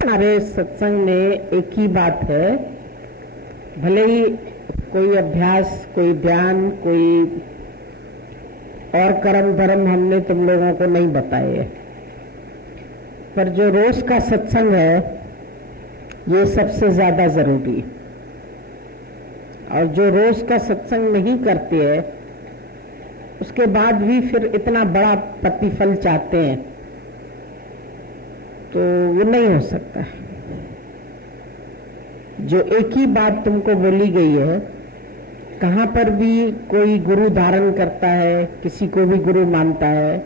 हमारे सत्संग में एक ही बात है, भले ही कोई अभ्यास, कोई ध्यान, कोई और कर्म धर्म हमने तुम लोगों को नहीं बताए, पर जो रोज का सत्संग है ये सबसे ज्यादा जरूरी है। और जो रोज का सत्संग नहीं करते हैं उसके बाद भी फिर इतना बड़ा प्रतिफल चाहते हैं तो वो नहीं हो सकता। जो एक ही बात तुमको बोली गई है, कहां पर भी कोई गुरु धारण करता है, किसी को भी गुरु मानता है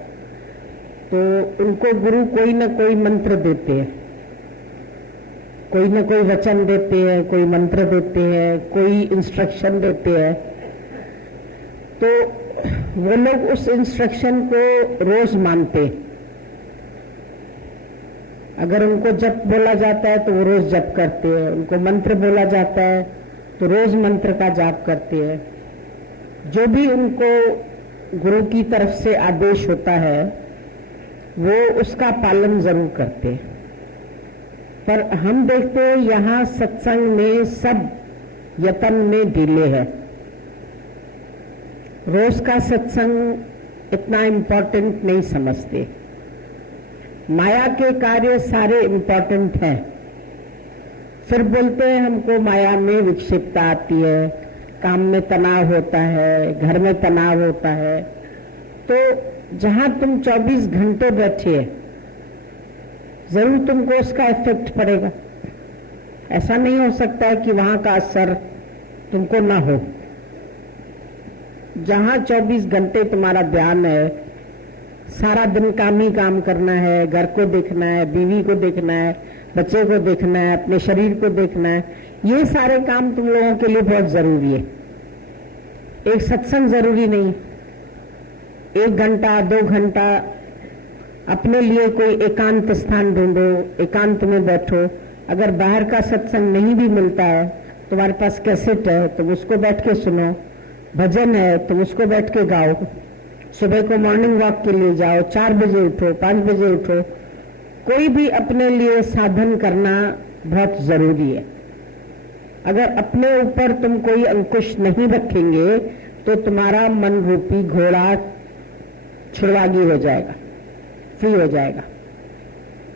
तो उनको गुरु कोई ना कोई मंत्र देते हैं, कोई ना कोई वचन देते हैं, कोई मंत्र देते हैं, कोई इंस्ट्रक्शन देते हैं। तो वो लोग उस इंस्ट्रक्शन को रोज मानते। अगर उनको जप बोला जाता है तो वो रोज जप करते हैं, उनको मंत्र बोला जाता है तो रोज मंत्र का जाप करते हैं। जो भी उनको गुरु की तरफ से आदेश होता है वो उसका पालन जरूर करते हैं। पर हम देखते हैं यहाँ सत्संग में सब यत्न में ढीले है। रोज का सत्संग इतना इम्पोर्टेंट नहीं समझते। माया के कार्य सारे इम्पोर्टेंट हैं, फिर बोलते हैं हमको माया में विक्षिप्तता आती है, काम में तनाव होता है, घर में तनाव होता है। तो जहां तुम 24 घंटे बैठे जरूर तुमको उसका इफेक्ट पड़ेगा। ऐसा नहीं हो सकता है कि वहां का असर तुमको ना हो। जहां 24 घंटे तुम्हारा ध्यान है, सारा दिन काम ही काम करना है, घर को देखना है, बीवी को देखना है, बच्चे को देखना है, अपने शरीर को देखना है, ये सारे काम तुम लोगों के लिए बहुत जरूरी है। एक सत्संग जरूरी नहीं। 1 घंटा 2 घंटा अपने लिए कोई एकांत स्थान ढूंढो, एकांत में बैठो। अगर बाहर का सत्संग नहीं भी मिलता है, तुम्हारे पास कैसेट है तुम उसको बैठ के सुनो, भजन है तुम उसको बैठ के गाओ, सुबह को मॉर्निंग वॉक के लिए जाओ, 4 बजे उठो, 5 बजे उठो। कोई भी अपने लिए साधन करना बहुत जरूरी है। अगर अपने ऊपर तुम कोई अंकुश नहीं रखेंगे तो तुम्हारा मन रूपी घोड़ा छुड़वागी हो जाएगा, फ्री हो जाएगा।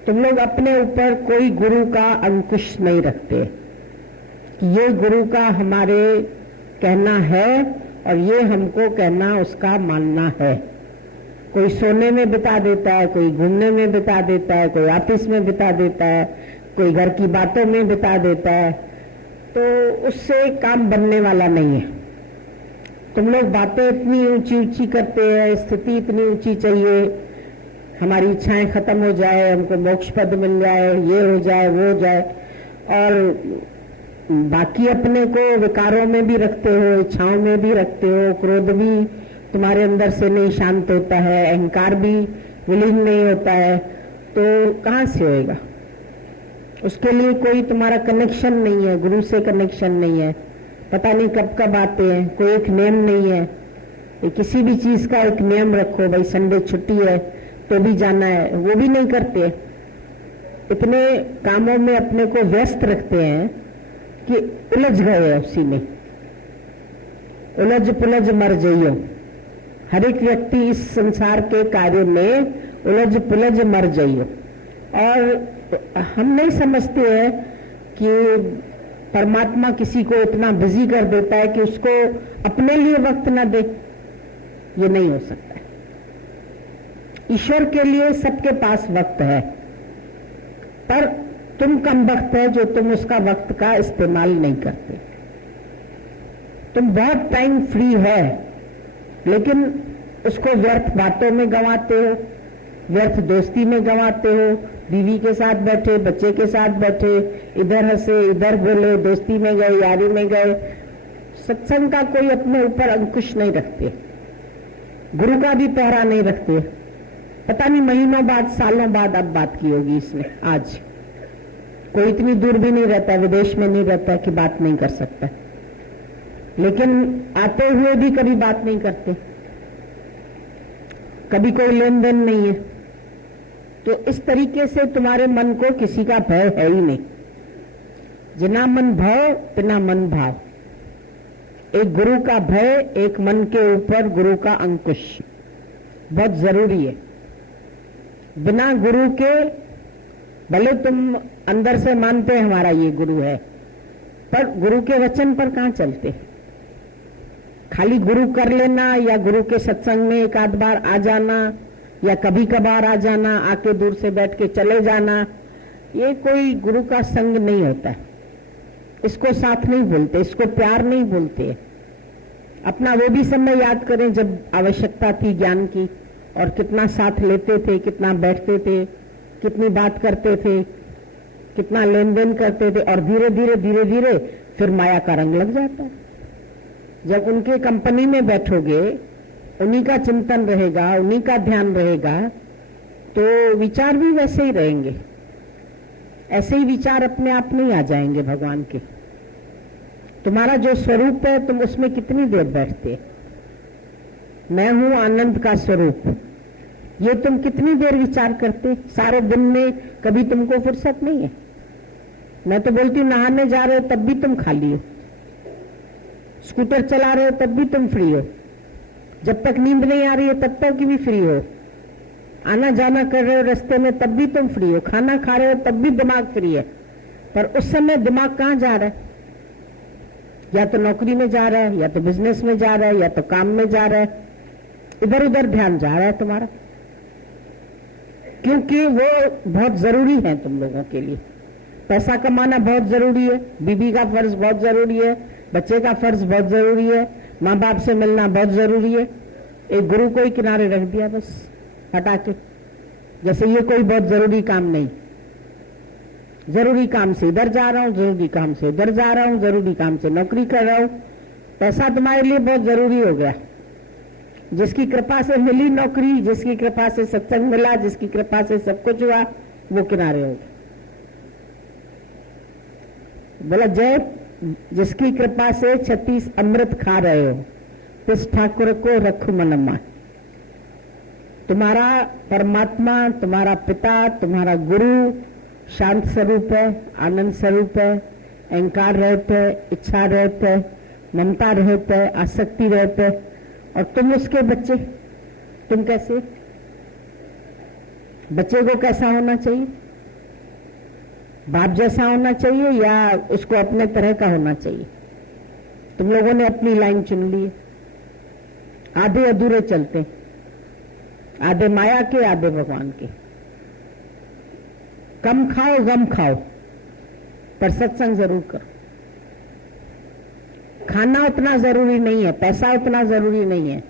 तुम लोग अपने ऊपर कोई गुरु का अंकुश नहीं रखते कि ये गुरु का हमारे कहना है और ये हमको कहना उसका मानना है। कोई सोने में बिता देता है, कोई घूमने में बिता देता है, कोई ऑफिस में बिता देता है, कोई घर की बातों में बिता देता है, तो उससे काम बनने वाला नहीं है। तुम लोग बातें इतनी ऊंची ऊंची करते हैं, स्थिति इतनी ऊंची चाहिए, हमारी इच्छाएं खत्म हो जाए, हमको मोक्ष पद मिल जाए, ये हो जाए, वो हो जाए, और बाकी अपने को विकारों में भी रखते हो, इच्छाओं में भी रखते हो, क्रोध भी तुम्हारे अंदर से नहीं शांत होता है, अहंकार भी विलीन नहीं होता है, तो कहां से होएगा? उसके लिए कोई तुम्हारा कनेक्शन नहीं है, गुरु से कनेक्शन नहीं है, पता नहीं कब कब आते हैं, कोई एक नियम नहीं है। किसी भी चीज का एक नियम रखो, भाई संडे छुट्टी है तो भी जाना है, वो भी नहीं करते। इतने कामों में अपने को व्यस्त रखते हैं कि उलझ गए उसी में, उलझ पुलझ मर जाइयो। हर एक व्यक्ति इस संसार के कार्य में उलझ पुलझ मर जाइयो। और हम नहीं समझते हैं कि परमात्मा किसी को इतना बिजी कर देता है कि उसको अपने लिए वक्त ना दे। ये नहीं हो सकता है। ईश्वर के लिए सबके पास वक्त है, पर तुम कम वक्त है जो तुम उसका वक्त का इस्तेमाल नहीं करते। तुम बहुत टाइम फ्री है लेकिन उसको व्यर्थ बातों में गंवाते हो, व्यर्थ दोस्ती में गंवाते हो, बीवी के साथ बैठे, बच्चे के साथ बैठे, इधर हंसे इधर बोले, दोस्ती में गए, यारी में गए। सत्संग का कोई अपने ऊपर अंकुश नहीं रखते, गुरु का भी पहरा नहीं रखते। पता नहीं महीनों बाद, सालों बाद अब बात की होगी इसने। आज कोई इतनी दूर भी नहीं रहता, विदेश में नहीं रहता कि बात नहीं कर सकता, लेकिन आते हुए भी कभी बात नहीं करते, कभी कोई लेन देन नहीं है। तो इस तरीके से तुम्हारे मन को किसी का भय है ही नहीं। जिना मन भय तिना मन भाव। एक गुरु का भय, एक मन के ऊपर गुरु का अंकुश बहुत जरूरी है। बिना गुरु के, भले तुम अंदर से मानते हैं हमारा ये गुरु है, पर गुरु के वचन पर कहां चलते। खाली गुरु कर लेना या गुरु के सत्संग में एक आध बार आ जाना या कभी कभार आ जाना, आके दूर से बैठ के चले जाना, ये कोई गुरु का संग नहीं होता है। इसको साथ नहीं बोलते, इसको प्यार नहीं बोलते। अपना वो भी समय याद करें जब आवश्यकता थी ज्ञान की, और कितना साथ लेते थे, कितना बैठते थे, कितनी बात करते थे, कितना लेन देन करते थे, और धीरे धीरे धीरे धीरे फिर माया का रंग लग जाता है। जब उनके कंपनी में बैठोगे, उन्हीं का चिंतन रहेगा, उन्हीं का ध्यान रहेगा, तो विचार भी वैसे ही रहेंगे। ऐसे ही विचार अपने आप नहीं आ जाएंगे भगवान के। तुम्हारा जो स्वरूप है, तुम उसमें कितनी देर बैठते। मैं हूं आनंद का स्वरूप, ये तुम कितनी देर विचार करते। सारे दिन में कभी तुमको फुर्सत नहीं है। मैं तो बोलती हूं, नहाने जा रहे हो तब भी तुम खाली हो, स्कूटर चला रहे हो तब भी तुम फ्री हो, जब तक नींद नहीं आ रही है तब तक भी फ्री हो, आना जाना कर रहे हो रास्ते में तब भी तुम फ्री हो, खाना खा रहे हो तब भी दिमाग फ्री है। पर उस समय दिमाग कहां जा रहा है? या तो नौकरी में जा रहा है, या तो बिजनेस में जा रहा है, या तो काम में जा रहा है। इधर उधर ध्यान जा रहा है तुम्हारा, क्योंकि वो बहुत जरूरी है तुम लोगों के लिए। पैसा कमाना बहुत जरूरी है, बीबी का फर्ज बहुत जरूरी है, बच्चे का फर्ज बहुत जरूरी है, माँ बाप से मिलना बहुत जरूरी है। एक गुरु को ही किनारे रख दिया बस हटा के, जैसे ये कोई बहुत जरूरी काम नहीं। जरूरी काम से इधर जा रहा हूं, जरूरी काम से उधर जा रहा हूं, जरूरी काम से नौकरी कर रहा हूं। पैसा तुम्हारे लिए बहुत जरूरी हो गया। जिसकी कृपा से मिली नौकरी, जिसकी कृपा से सत्संग मिला, जिसकी कृपा से सब कुछ हुआ, वो किनारे हो गया। बोला जय, जिसकी कृपा से 36 अमृत खा रहे हो, इस ठाकुर को रखो मन में। तुम्हारा परमात्मा, तुम्हारा पिता, तुम्हारा गुरु शांत स्वरूप है, आनंद स्वरूप है, अहंकार रहित है, इच्छा रहित है, ममता रहित है, आसक्ति रहित है, और तुम उसके बच्चे। तुम कैसे? बच्चे को कैसा होना चाहिए? बाप जैसा होना चाहिए या उसको अपने तरह का होना चाहिए? तुम लोगों ने अपनी लाइन चुन ली है। आधे अधूरे चलते, आधे माया के, आधे भगवान के। कम खाओ गम खाओ, पर सत्संग जरूर करो। खाना उतना जरूरी नहीं है, पैसा उतना जरूरी नहीं है,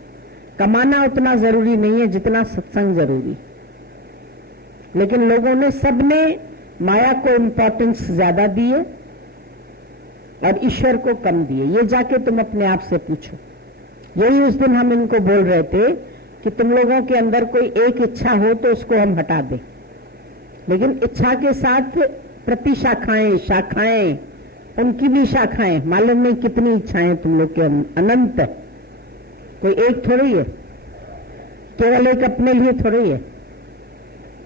कमाना उतना जरूरी नहीं है जितना सत्संग जरूरी। लेकिन लोगों ने, सबने माया को इंपॉर्टेंस ज्यादा दी है और ईश्वर को कम दिए। ये जाके तुम अपने आप से पूछो। यही उस दिन हम इनको बोल रहे थे कि तुम लोगों के अंदर कोई एक इच्छा हो तो उसको हम हटा दें, लेकिन इच्छा के साथ प्रति शाखाएं, शाखाएं, उनकी भी शाखाएं। मालूम नहीं कितनी इच्छाएं तुम लोग के, अनंत है। कोई एक थोड़ी है, केवल एक अपने लिए थोड़ी है।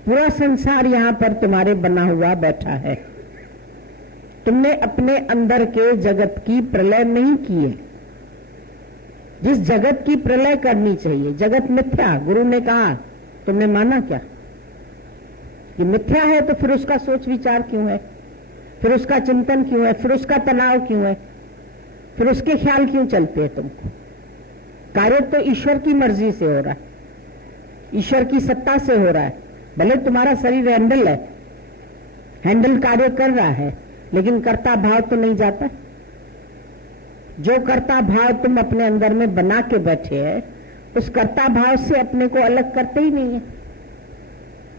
पूरा संसार यहां पर तुम्हारे बना हुआ बैठा है। तुमने अपने अंदर के जगत की प्रलय नहीं की है। जिस जगत की प्रलय करनी चाहिए, जगत मिथ्या, गुरु ने कहा, तुमने माना क्या? ये मिथ्या है तो फिर उसका सोच विचार क्यों है? फिर उसका चिंतन क्यों है? फिर उसका तनाव क्यों है? फिर उसके ख्याल क्यों चलते हैं तुमको? कार्य तो ईश्वर की मर्जी से हो रहा है, ईश्वर की सत्ता से हो रहा है। भले तुम्हारा शरीर हैंडल है, हैंडल कार्य कर रहा है, लेकिन कर्ता भाव तो नहीं जाता। जो कर्ता भाव तुम अपने अंदर में बना के बैठे हैं, उस कर्ता भाव से अपने को अलग करते ही नहीं है,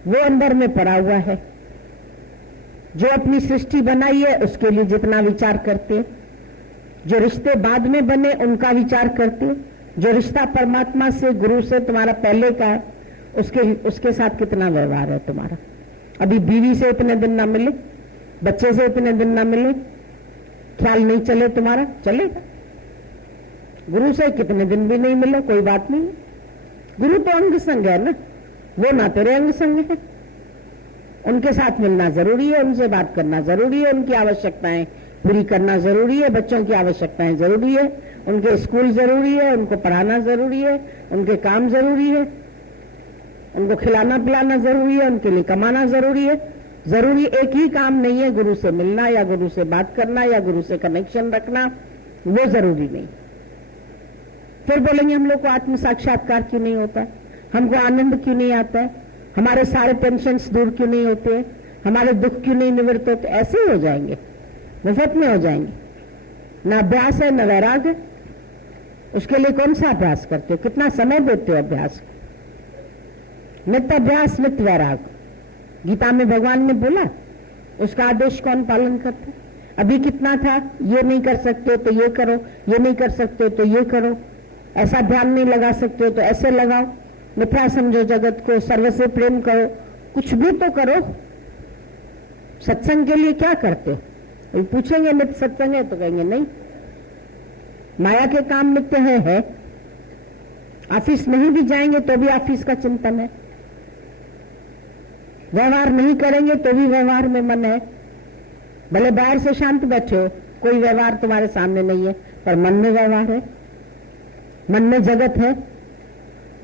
वो अंदर में पड़ा हुआ है। जो अपनी सृष्टि बनाई है उसके लिए जितना विचार करते, जो रिश्ते बाद में बने उनका विचार करते, जो रिश्ता परमात्मा से, गुरु से तुम्हारा पहले का है, उसके साथ कितना व्यवहार है तुम्हारा। अभी बीवी से इतने दिन ना मिले, बच्चे से इतने दिन ना मिले, ख्याल नहीं चले तुम्हारा, चलेगा। गुरु से कितने दिन भी नहीं मिले, कोई बात नहीं। गुरु तो अंग संग है ना, वो ना तेरे अंग संग है। उनके साथ मिलना जरूरी है, उनसे बात करना जरूरी है, उनकी आवश्यकताएं पूरी करना जरूरी है, बच्चों की आवश्यकताएं जरूरी है, उनके स्कूल जरूरी है, उनको पढ़ाना जरूरी है, उनके काम जरूरी है, उनको खिलाना पिलाना जरूरी है, उनके लिए कमाना जरूरी है। जरूरी एक ही काम नहीं है, गुरु से मिलना या गुरु से बात करना या गुरु से कनेक्शन रखना, वो जरूरी नहीं। फिर बोलेंगे हम लोग को आत्म साक्षात्कार क्यों नहीं होता, हमको आनंद क्यों नहीं आता है, हमारे सारे टेंशन्स दूर क्यों नहीं होते, हमारे दुख क्यों नहीं निवृत्त होते। ऐसे ही हो जाएंगे, मुफ्त में हो जाएंगे। ना अभ्यास है, न वैराग्य। उसके लिए कौन सा अभ्यास करते हो, कितना समय देते हो अभ्यास को। नित्य अभ्यास नित्य वैराग, गीता में भगवान ने बोला, उसका आदेश कौन पालन करता। अभी कितना था, ये नहीं कर सकते तो ये करो, ये नहीं कर सकते तो ये करो, ऐसा ध्यान नहीं लगा सकते तो ऐसे लगाओ, मिथ्या समझो जगत को, सर्व से प्रेम करो, कुछ भी तो करो। सत्संग के लिए क्या करते हो, पूछेंगे नित्य सत्संग है तो कहेंगे नहीं, माया के काम नित्य है। ऑफिस नहीं भी जाएंगे तो भी ऑफिस का चिंतन है, व्यवहार नहीं करेंगे तो भी व्यवहार में मन है। भले बाहर से शांत बैठे हो, कोई व्यवहार तुम्हारे सामने नहीं है, पर मन में व्यवहार है, मन में जगत है।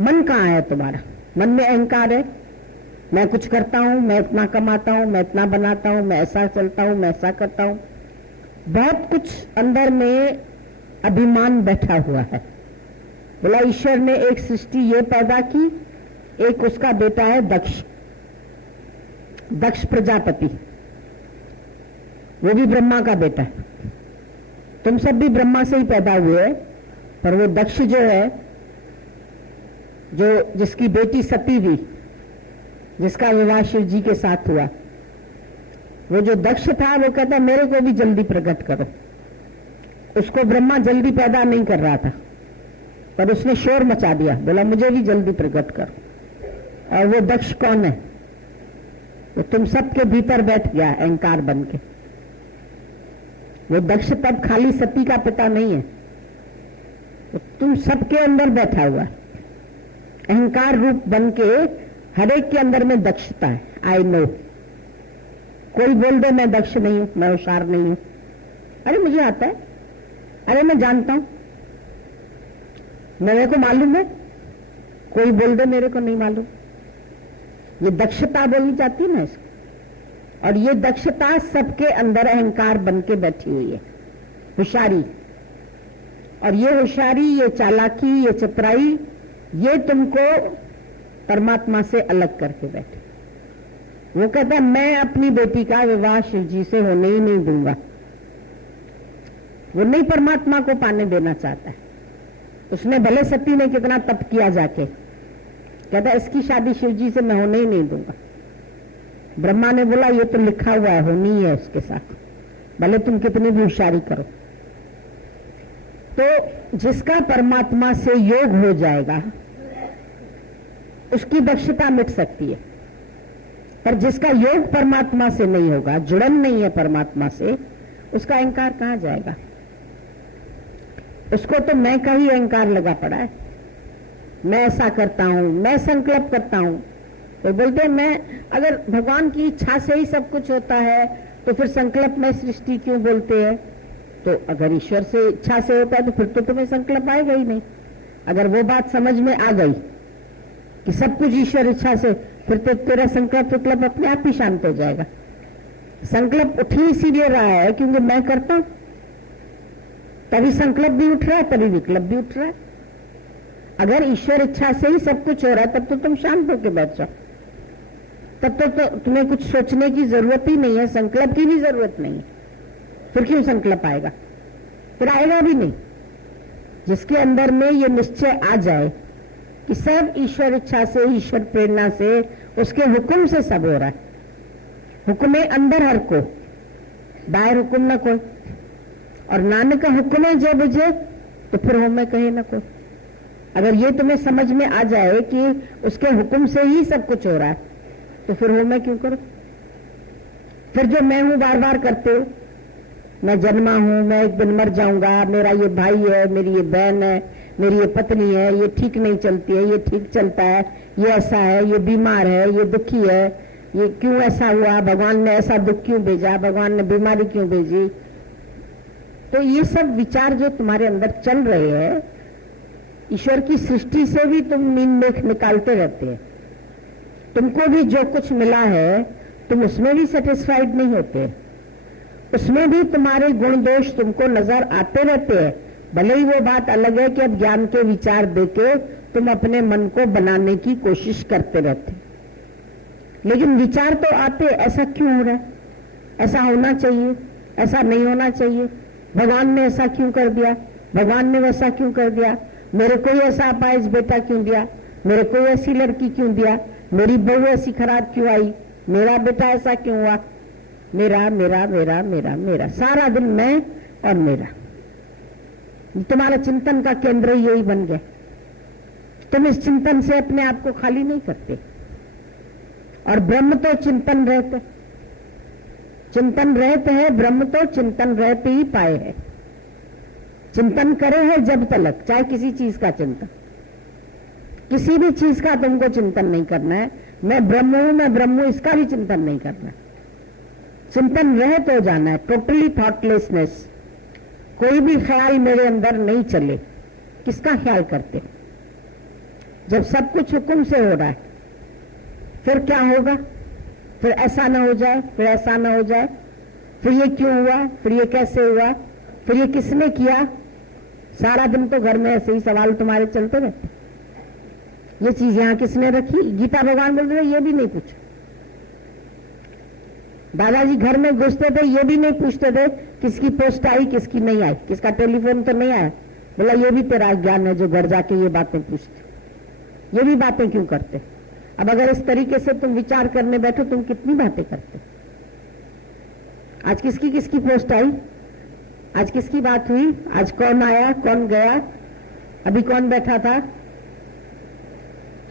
मन कहाँ है तुम्हारा, मन में अहंकार है, मैं कुछ करता हूं, मैं इतना कमाता हूं, मैं इतना बनाता हूं, मैं ऐसा चलता हूं, मैं ऐसा करता हूं। बहुत कुछ अंदर में अभिमान बैठा हुआ है। बोला ईश्वर ने एक सृष्टि ये पैदा की, एक उसका बेटा है दक्ष, दक्ष प्रजापति, वो भी ब्रह्मा का बेटा है। तुम सब भी ब्रह्मा से ही पैदा हुए, पर वो दक्ष जो है, जो जिसकी बेटी सती हुई, जिसका विवाह शिव जी के साथ हुआ, वो जो दक्ष था वो कहता मेरे को भी जल्दी प्रकट करो। उसको ब्रह्मा जल्दी पैदा नहीं कर रहा था, पर उसने शोर मचा दिया, बोला मुझे भी जल्दी प्रकट करो। और वो दक्ष कौन है, वो तुम सबके भीतर बैठ गया अहंकार बन के। वो दक्ष तब खाली सती का पिता नहीं है, वो तुम सबके अंदर बैठा हुआ है, अहंकार रूप बन के। हर एक के अंदर में दक्षता है, आई नो। कोई बोल दे मैं दक्ष नहीं हूं, मैं होशियार नहीं हूं, अरे मुझे आता है, अरे मैं जानता हूं, मेरे को मालूम है। कोई बोल दे मेरे को नहीं मालूम, ये दक्षता बोली जाती है ना इसको। और ये दक्षता सबके अंदर अहंकार बन के बैठी हुई है, होशियारी। और ये होशियारी, ये चालाकी, ये चतुराई, ये तुमको परमात्मा से अलग करके बैठे। वो कहता है मैं अपनी बेटी का विवाह शिव जी से होने ही नहीं दूंगा। वो नहीं परमात्मा को पाने देना चाहता है। उसने भले सती ने कितना तप किया जाके, कहता है इसकी शादी शिव जी से मैं होने ही नहीं दूंगा। ब्रह्मा ने बोला ये तो लिखा हुआ है, होनी है उसके साथ, भले तुम कितनी भी होशियारी करो। तो जिसका परमात्मा से योग हो जाएगा उसकी दक्षता मिट सकती है, पर जिसका योग परमात्मा से नहीं होगा, जुड़न नहीं है परमात्मा से, उसका अहंकार कहां जाएगा। उसको तो मैं का ही अहंकार लगा पड़ा है, मैं ऐसा करता हूं, मैं संकल्प करता हूं। तो बोलते हैं मैं, अगर भगवान की इच्छा से ही सब कुछ होता है तो फिर संकल्प में सृष्टि क्यों बोलते हैं। तो अगर ईश्वर से इच्छा से होता है तो फिर तो तुम्हें संकल्प आएगा ही नहीं। अगर वो बात समझ में आ गई कि सब कुछ ईश्वर इच्छा से, फिर तो तेरा संकल्प विकल्प अपने आप ही शांत हो जाएगा। संकल्प उठ ही इसीलिए रहा है क्योंकि मैं करता हूं, तभी संकल्प भी उठ रहा है, तभी विकल्प भी उठ रहा है। अगर ईश्वर इच्छा से ही सब कुछ हो रहा है तब तो तुम शांत होकर बैठ जाओ, तब तो तुम्हें कुछ सोचने की जरूरत ही नहीं है, संकल्प की भी जरूरत नहीं है। फिर क्यों संकल्प आएगा, फिर आएगा भी नहीं। जिसके अंदर में ये निश्चय आ जाए कि सब ईश्वर इच्छा से, ईश्वर प्रेरणा से, उसके हुक्म से सब हो रहा है। हुक्म है अंदर हर को, बाहर हुक्म न कोई। और नानक का हुक्म है जो बुझे तो फिर हो मैं कहे न कोई। अगर ये तुम्हें समझ में आ जाए कि उसके हुक्म से ही सब कुछ हो रहा है तो फिर हो मैं क्यों करो। फिर जो मैं हूं बार बार करते हो, मैं जन्मा हूं, मैं एक दिन मर जाऊंगा, मेरा ये भाई है, मेरी ये बहन है, मेरी ये पत्नी है, ये ठीक नहीं चलती है, ये ठीक चलता है, ये ऐसा है, ये बीमार है, ये दुखी है, ये क्यों ऐसा हुआ, भगवान ने ऐसा दुख क्यों भेजा, भगवान ने बीमारी क्यों भेजी। तो ये सब विचार जो तुम्हारे अंदर चल रहे हैं, ईश्वर की सृष्टि से भी तुम नींद में निकालते रहते हैं। तुमको भी जो कुछ मिला है तुम उसमें भी सेटिस्फाइड नहीं होते, उसमें भी तुम्हारे गुण दोष तुमको नजर आते रहते हैं। भले ही वो बात अलग है कि अब ज्ञान के विचार देके तुम अपने मन को बनाने की कोशिश करते रहते, लेकिन विचार तो आते, ऐसा क्यों हो रहा है, ऐसा होना चाहिए, ऐसा नहीं होना चाहिए, भगवान ने ऐसा क्यों कर दिया, भगवान ने वैसा क्यों कर दिया, मेरे को ऐसा अपाहिज बेटा क्यों दिया, मेरे को ऐसी लड़की क्यों दिया, मेरी बहू ऐसी खराब क्यों आई, मेरा बेटा ऐसा क्यों हुआ, मेरा मेरा मेरा मेरा मेरा, सारा दिन मैं और मेरा। तुम्हारा चिंतन का केंद्र यही बन गया। तुम इस चिंतन से अपने आप को खाली नहीं करते। और ब्रह्म तो चिंतन रहते, चिंतन रहते हैं, ब्रह्म तो चिंतन रहते ही पाए हैं। चिंतन करे है जब तलक, चाहे किसी चीज का चिंतन, किसी भी चीज का तुमको चिंतन नहीं करना है। मैं ब्रह्म हूं, मैं ब्रह्म हूं, इसका भी चिंतन नहीं करना है। चिंतन रह तो जाना है, टोटली थॉटलेसनेस। कोई भी ख्याल मेरे अंदर नहीं चले। किसका ख्याल करते? जब सब कुछ हुक्म से हो रहा है, फिर क्या होगा? फिर ऐसा ना हो जाए, फिर ऐसा ना हो जाए, फिर ये क्यों हुआ, फिर ये कैसे हुआ, फिर ये किसने किया। सारा दिन तो घर में ऐसे ही सवाल तुम्हारे चलते रहते। ये चीज यहां किसने रखी? गीता भगवान बोलते थे ये भी नहीं पूछो। दादाजी घर में घुसते थे, ये भी नहीं पूछते थे किसकी पोस्ट आई, किसकी नहीं आई, किसका टेलीफोन तो नहीं आया। बोला ये भी तेरा ज्ञान है जो घर जाके ये बातें पूछते, ये भी बातें क्यों करते। अब अगर इस तरीके से तुम विचार करने बैठो, तुम कितनी बातें करते। आज किसकी किसकी पोस्ट आई, आज किसकी बात हुई, आज कौन आया, कौन गया, अभी कौन बैठा था।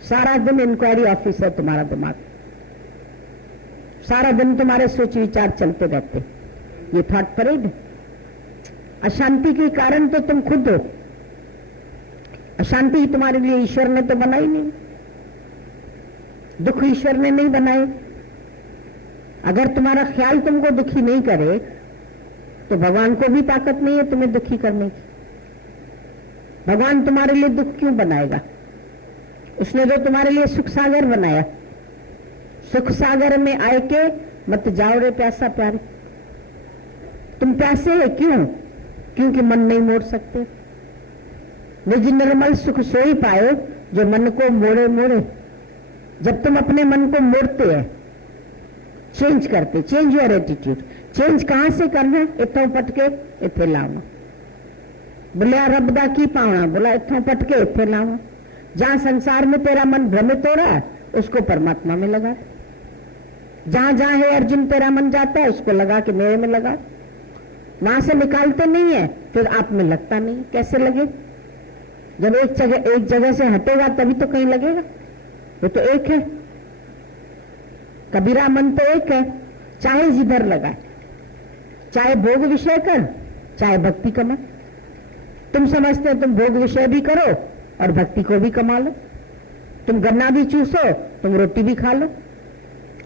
सारा दिन इंक्वायरी ऑफिस है तुम्हारा दिमाग, सारा दिन तुम्हारे सोच विचार चलते रहते। ये थॉट परेड। अशांति के कारण तो तुम खुद हो। अशांति तुम्हारे लिए ईश्वर ने तो बनाई नहीं, दुख ईश्वर ने नहीं बनाए। अगर तुम्हारा ख्याल तुमको दुखी नहीं करे तो भगवान को भी ताकत नहीं है तुम्हें दुखी करने की। भगवान तुम्हारे लिए दुख क्यों बनाएगा? उसने जो तुम्हारे लिए सुख सागर बनाया, सुख सागर में आए के मत जाओ रे प्यासा प्यारे। तुम प्यासे है क्यों? क्योंकि मन नहीं मोड़ सकते। निज निर्मल सुख सोई पाए जो मन को मोड़े मोड़े। जब तुम अपने मन को मोड़ते हैं, चेंज करते, चेंज योर एटीट्यूड। चेंज कहां से करना? इथों पटके इथे लावना। बोलिया रब दा की पावना, बोला इथों पटके इथे लावना। जहां संसार में तेरा मन भ्रमित हो रहा है उसको परमात्मा में लगा। जहां जहां है अर्जुन तेरा मन जाता है उसको लगा के मेरे में लगा। वहां से निकालते नहीं है फिर आप में लगता नहीं। कैसे लगे? जब एक जगह से हटेगा तभी तो कहीं लगेगा। वो तो एक है, कबीरा मन तो एक है, चाहे जिधर लगाए, चाहे भोग विषय कर, चाहे भक्ति कमा। तुम समझते हो तुम भोग विषय भी करो और भक्ति को भी कमा लो। तुम गन्ना भी चूसो, तुम रोटी भी खा लो।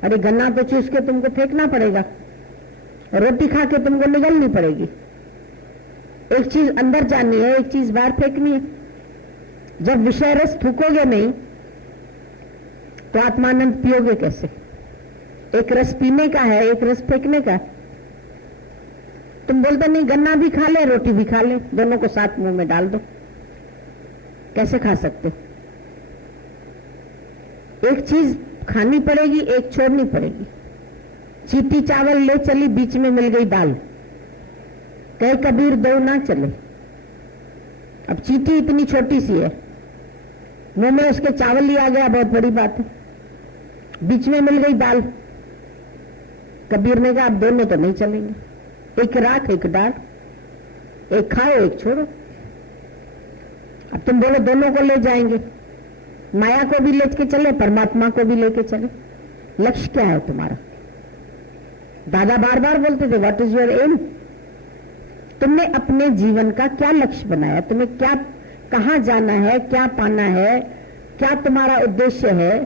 अरे गन्ना तो चूस के तुमको फेंकना पड़ेगा, रोटी खा के तुमको निगलनी पड़ेगी। एक चीज अंदर जानी है, एक चीज बाहर फेंकनी है। जब विषय रस थूकोगे नहीं तो आत्मानंद पियोगे कैसे? एक रस पीने का है, एक रस फेंकने का। तुम बोलते नहीं गन्ना भी खा ले रोटी भी खा ले, दोनों को साथ मुंह में डाल दो। कैसे खा सकते? एक चीज खानी पड़ेगी, एक छोड़नी पड़ेगी। चीटी चावल ले चली, बीच में मिल गई दाल, कहे कबीर दो ना चले। अब चीटी इतनी छोटी सी है, मुंह में उसके चावल ही आ गया, बहुत बड़ी बात है। बीच में मिल गई दाल, कबीर ने कहा अब दोनों तो नहीं चलेंगे, एक राख एक डाल, एक खाओ एक छोड़ो। अब तुम बोलो दोनों को ले जाएंगे, माया को भी लेके चले, परमात्मा को भी लेके चले। लक्ष्य क्या है तुम्हारा? दादा बार बार बोलते थे व्हाट इज योर एम। तुमने अपने जीवन का क्या लक्ष्य बनाया? तुम्हें क्या, कहां जाना है, क्या पाना है, क्या तुम्हारा उद्देश्य है?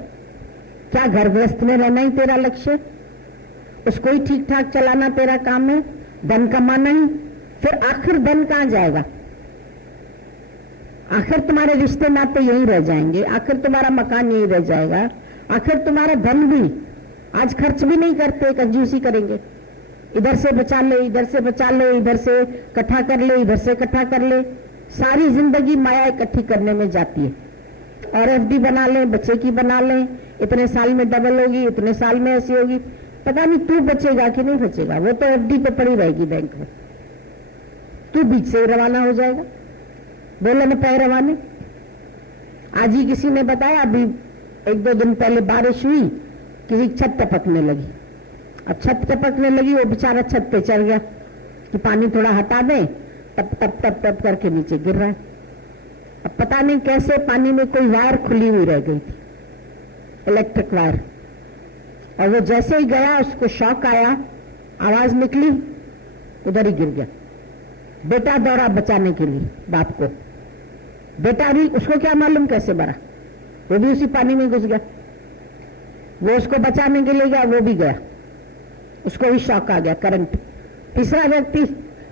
क्या घर गृहस्थ में रहना ही तेरा लक्ष्य? उसको ही ठीक ठाक चलाना तेरा काम है? धन कमाना ही? फिर आखिर धन कहां जाएगा? आखिर तुम्हारे रिश्ते नाते यही रह जाएंगे, आखिर तुम्हारा मकान यही रह जाएगा, आखिर तुम्हारा धन भी आज खर्च भी नहीं करते, कंजूसी करेंगे। इधर से बचा ले, इधर से बचा ले, इधर से इकट्ठा कर ले, इधर से इकट्ठा कर ले। सारी जिंदगी माया इकट्ठी करने में जाती है। और एफडी बना ले, बच्चे की बना ले, इतने साल में डबल होगी, इतने साल में ऐसी होगी। पता नहीं तू बचेगा कि नहीं बचेगा, वो तो एफडी पे पड़ी रहेगी बैंक में। तू बीच से ही रवाना हो जाएगा। बोले न पैर रवाने। आज ही किसी ने बताया, अभी 1-2 दिन पहले बारिश हुई, किसी की छत टपकने लगी। अब छत टपकने लगी, वो बेचारा छत पे चढ़ गया कि पानी थोड़ा हटा दें, तप तप तप तप करके नीचे गिर रहा है। अब पता नहीं कैसे पानी में कोई वायर खुली हुई रह गई थी, इलेक्ट्रिक वायर, और वो जैसे ही गया उसको शॉक आया, आवाज निकली, उधर ही गिर गया। बेटा दौड़ा बचाने के लिए बाप को। बेटा भी, उसको क्या मालूम कैसे मरा, वो भी उसी पानी में घुस गया। वो उसको बचाने के लिए गया, वो भी गया, उसको भी शॉक आ गया, करंट। तीसरा व्यक्ति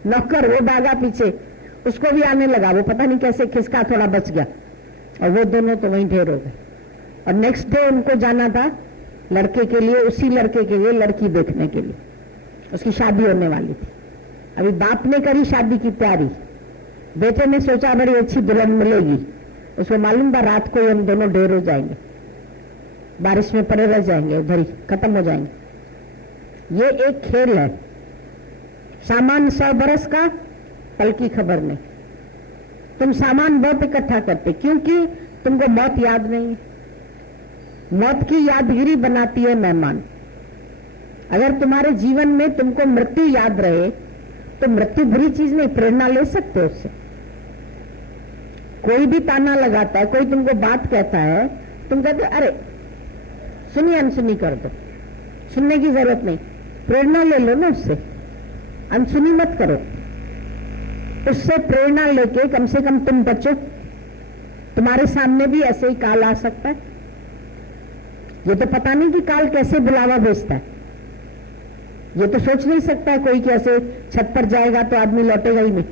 नौकर, वो भागा पीछे, उसको भी आने लगा, वो पता नहीं कैसे खिसका, थोड़ा बच गया, और वो दोनों तो वहीं ढेर हो गए। और नेक्स्ट डे उनको जाना था लड़के के लिए, उसी लड़के के लिए लड़की देखने के लिए, उसकी शादी होने वाली थी। अभी बाप ने करी शादी की तैयारी, बेटे ने सोचा बड़ी अच्छी दुल्हन मिलेगी, उसको मालूम था रात को हम दोनों ढेर हो जाएंगे, बारिश में पड़े रह जाएंगे, उधर ही खत्म हो जाएंगे। ये एक खेल है, सामान 100 बरस का, कल की खबर नहीं। तुम सामान बहुत इकट्ठा करते, क्योंकि तुमको मौत याद नहीं है। मौत की यादगिरी बनाती है मेहमान। अगर तुम्हारे जीवन में तुमको मृत्यु याद रहे तो मृत्यु बुरी चीज नहीं, प्रेरणा ले सकते हो उससे। कोई भी ताना लगाता है, कोई तुमको बात कहता है, तुम कहते अरे सुनी अनसुनी कर दो, सुनने की जरूरत नहीं, प्रेरणा ले लो ना उससे, अनसुनी मत करो। उससे प्रेरणा लेके कम से कम तुम बचो। तुम्हारे सामने भी ऐसे ही काल आ सकता है। ये तो पता नहीं कि काल कैसे बुलावा भेजता है, ये तो सोच नहीं सकता है कोई कि ऐसे छत पर जाएगा तो आदमी लौटेगा ही नहीं,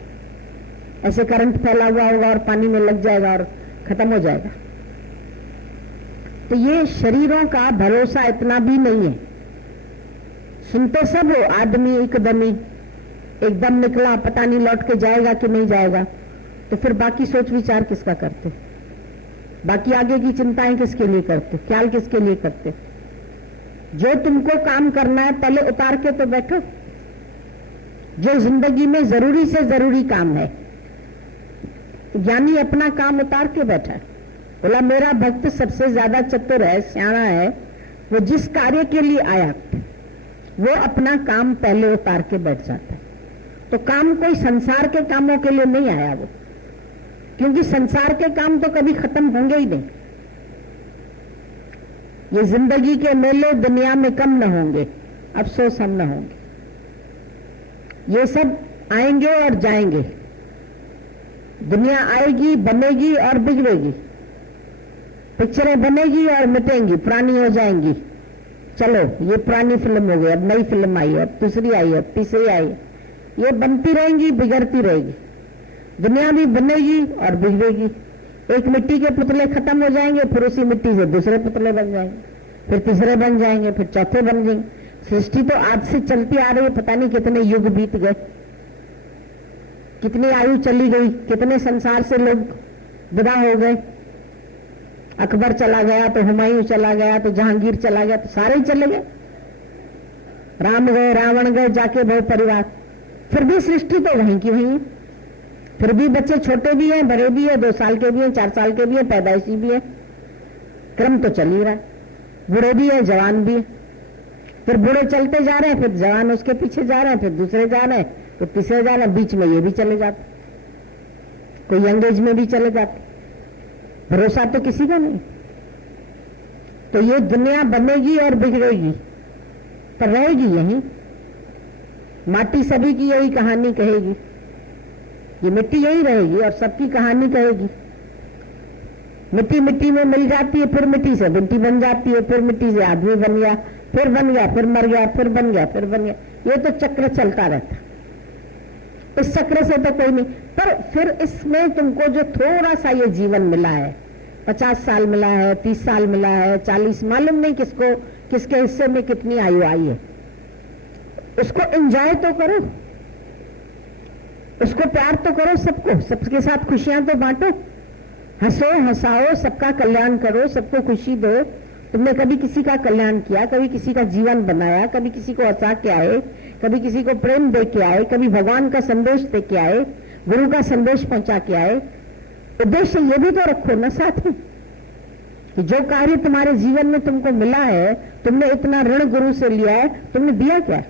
ऐसे करंट फैला हुआ होगा और पानी में लग जाएगा और खत्म हो जाएगा। तो ये शरीरों का भरोसा इतना भी नहीं है। सुनते सब हो, आदमी एकदम निकला, पता नहीं लौट के जाएगा कि नहीं जाएगा, तो फिर बाकी सोच विचार किसका करते, बाकी आगे की चिंताएं किसके लिए करते, ख्याल किसके लिए करते। जो तुमको काम करना है पहले उतार के तो बैठो। जो जिंदगी में जरूरी से जरूरी काम है, ज्ञानी अपना काम उतार के बैठा है। बोला मेरा भक्त सबसे ज्यादा चतुर है, सियाना है, वो जिस कार्य के लिए आया वो अपना काम पहले उतार के बैठ जाता है। तो काम कोई संसार के कामों के लिए नहीं आया वो, क्योंकि संसार के काम तो कभी खत्म होंगे ही नहीं। ये जिंदगी के मेले दुनिया में कम न होंगे, अफसोस हम न होंगे। ये सब आएंगे और जाएंगे। दुनिया आएगी, बनेगी और बिगड़ेगी, पिक्चरें बनेगी और मिटेंगी, पुरानी हो जाएंगी। चलो ये पुरानी फिल्म हो गई, अब नई फिल्म आई, अब दूसरी आई, अब तीसरी आई, ये बनती रहेंगी, बिगड़ती रहेगी। दुनिया भी बनेगी और बिगड़ेगी। एक मिट्टी के पुतले खत्म हो जाएंगे, फिर उसी मिट्टी से दूसरे पुतले बन जाएंगे, फिर तीसरे बन जाएंगे, फिर चौथे बन जाएंगे। सृष्टि तो आज से चलती आ रही है, पता नहीं कितने युग बीत गए, कितनी आयु चली गई, कितने संसार से लोग विदा हो गए। अकबर चला गया तो हुमायूं चला गया तो जहांगीर चला गया तो सारे ही चले गए। राम गए, रावण गए, जाके बहु परिवार। फिर भी सृष्टि तो वहीं की वहीं, फिर भी बच्चे छोटे भी हैं, बड़े भी हैं, 2 साल के भी हैं, 4 साल के भी हैं, पैदाइशी भी है, क्रम तो चल ही रहा है। बूढ़े भी है, जवान भी है, फिर बूढ़े चलते जा रहे हैं, फिर जवान उसके पीछे जा रहे हैं, फिर दूसरे जा रहे हैं, फिर तीसरे जा रहे हैं, बीच में ये भी चले जाते, कोई यंग एज में भी चले जाते। भरोसा तो किसी का नहीं। तो ये दुनिया बनेगी और बिगड़ेगी, पर रहेगी यहीं। माटी सभी की यही कहानी कहेगी, ये मिट्टी यही रहेगी और सबकी कहानी कहेगी। मिट्टी मिट्टी में मिल जाती है, फिर मिट्टी से मिट्टी बन जाती है, फिर मिट्टी से आदमी बन गया, फिर बन गया, फिर मर गया, फिर बन गया, फिर बन गया। ये तो चक्र चलता रहता। इस चक्र से तो कोई नहीं। पर फिर इसमें तुमको जो थोड़ा सा ये जीवन मिला है, 50 साल मिला है, 30 साल मिला है, 40, मालूम नहीं किसको किसके हिस्से में कितनी आयु आई है, उसको एंजॉय तो करो, उसको प्यार तो करो, सबको, सबके साथ खुशियां तो बांटो, हंसो हंसाओ, सबका कल्याण करो, सबको खुशी दो। तुमने कभी किसी का कल्याण किया, कभी किसी का जीवन बनाया, कभी किसी को हंसा के आए, कभी किसी को प्रेम दे के आए, कभी भगवान का संदेश दे के आए, गुरु का संदेश पहुंचा के आए। उद्देश्य ये भी तो रखो ना साथ में कि जो कार्य तुम्हारे जीवन में तुमको मिला है, तुमने इतना ऋण गुरु से लिया है, तुमने दिया क्या?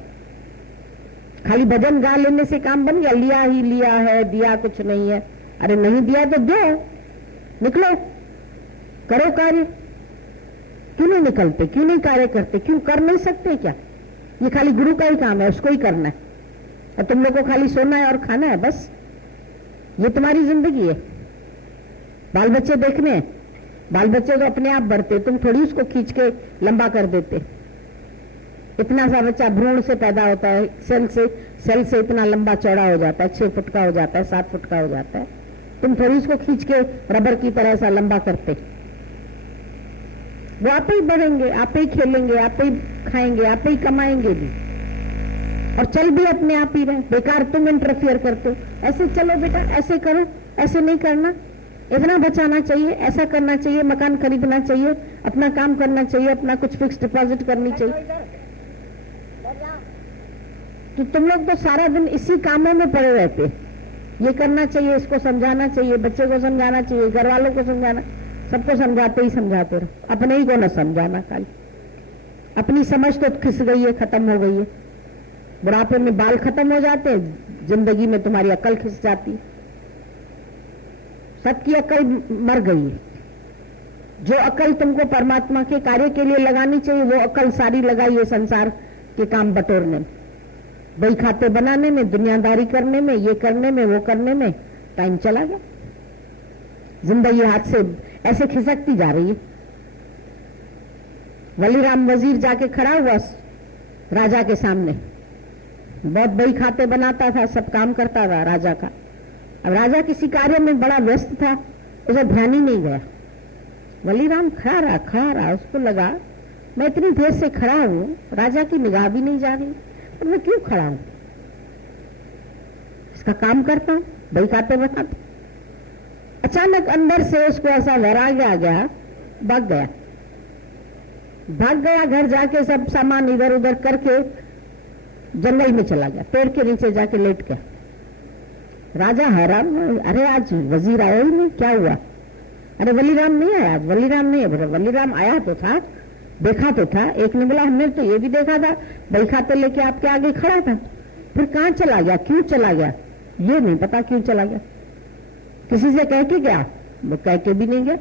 खाली भजन गा लेने से काम बन गया? लिया ही लिया है, दिया कुछ नहीं है। अरे नहीं दिया तो दो, निकलो, करो कार्य। क्यों नहीं निकलते, क्यों नहीं कार्य करते, क्यों कर नहीं सकते क्या? ये खाली गुरु का ही काम है, उसको ही करना है, और तुम लोग को खाली सोना है और खाना है, बस। ये तुम्हारी जिंदगी है। बाल बच्चे देखने हैं, बाल बच्चे तो अपने आप बढ़ते, तुम थोड़ी उसको खींच के लंबा कर देते। इतना सा बच्चा भ्रूण से पैदा होता है, सेल से इतना लंबा चौड़ा हो जाता है, 6 फुट का हो जाता है, 7 फुट का हो जाता है। तुम थोड़ी उसको खींच के रबर की तरह सा लंबा करते। वो आप ही बढ़ेंगे, आप ही खेलेंगे, आप ही खाएंगे, आप ही कमाएंगे भी, और चल भी अपने आप ही रहे। बेकार तुम इंटरफियर करते हो। ऐसे चलो बेटा, ऐसे करो, ऐसे नहीं करना, इतना बचाना चाहिए, ऐसा करना चाहिए, मकान खरीदना चाहिए, अपना काम करना चाहिए, अपना कुछ फिक्स डिपॉजिट करनी चाहिए। तो तुम लोग तो सारा दिन इसी कामों में पड़े रहते। ये करना चाहिए, इसको समझाना चाहिए, बच्चे को समझाना चाहिए, घर वालों को समझाना, सबको समझाते ही समझाते रहो, अपने ही को न समझाना। खाली अपनी समझ तो खिस गई है, खत्म हो गई है। बुढ़ापे में बाल खत्म हो जाते हैं, जिंदगी में तुम्हारी अकल खिस जाती है। सबकी अकल मर गई है। जो अकल तुमको परमात्मा के कार्य के लिए लगानी चाहिए, वो अकल सारी लगाई है संसार के काम बटोरने में, बही खाते बनाने में, दुनियादारी करने में, ये करने में, वो करने में। टाइम चला गया, जिंदगी हाथ से ऐसे खिसकती जा रही है। वलीराम वजीर जाके खड़ा हुआ राजा के सामने, बहुत बही खाते बनाता था, सब काम करता था राजा का। अब राजा किसी कार्य में बड़ा व्यस्त था, उसे ध्यान ही नहीं गया। वलीराम खड़ा रहा, उसको लगा मैं इतनी देर से खड़ा हूं, राजा की निगाह भी नहीं जा रही, पर मैं क्यों खड़ा हूं? इसका काम करता हूं, बही खाते बनाते। अचानक अंदर से उसको ऐसा वैराग्य आ गया, भाग गया घर जाके, सब सामान इधर उधर करके जंगल में चला गया, पेड़ के नीचे जाके लेट गया। राजा हैरान, अरे आज वजीर आया ही नहीं, क्या हुआ? अरे वलीराम नहीं आया आज, वलीराम नहीं है। वलीराम आया तो था, देखा तो था। एक ने बोला हमने तो ये भी देखा था, बही खाते लेके आपके आगे खड़ा था, फिर कहां चला गया, क्यों चला गया? ये नहीं पता क्यों चला गया। किसी से कह के गया? वो कह के भी नहीं गया।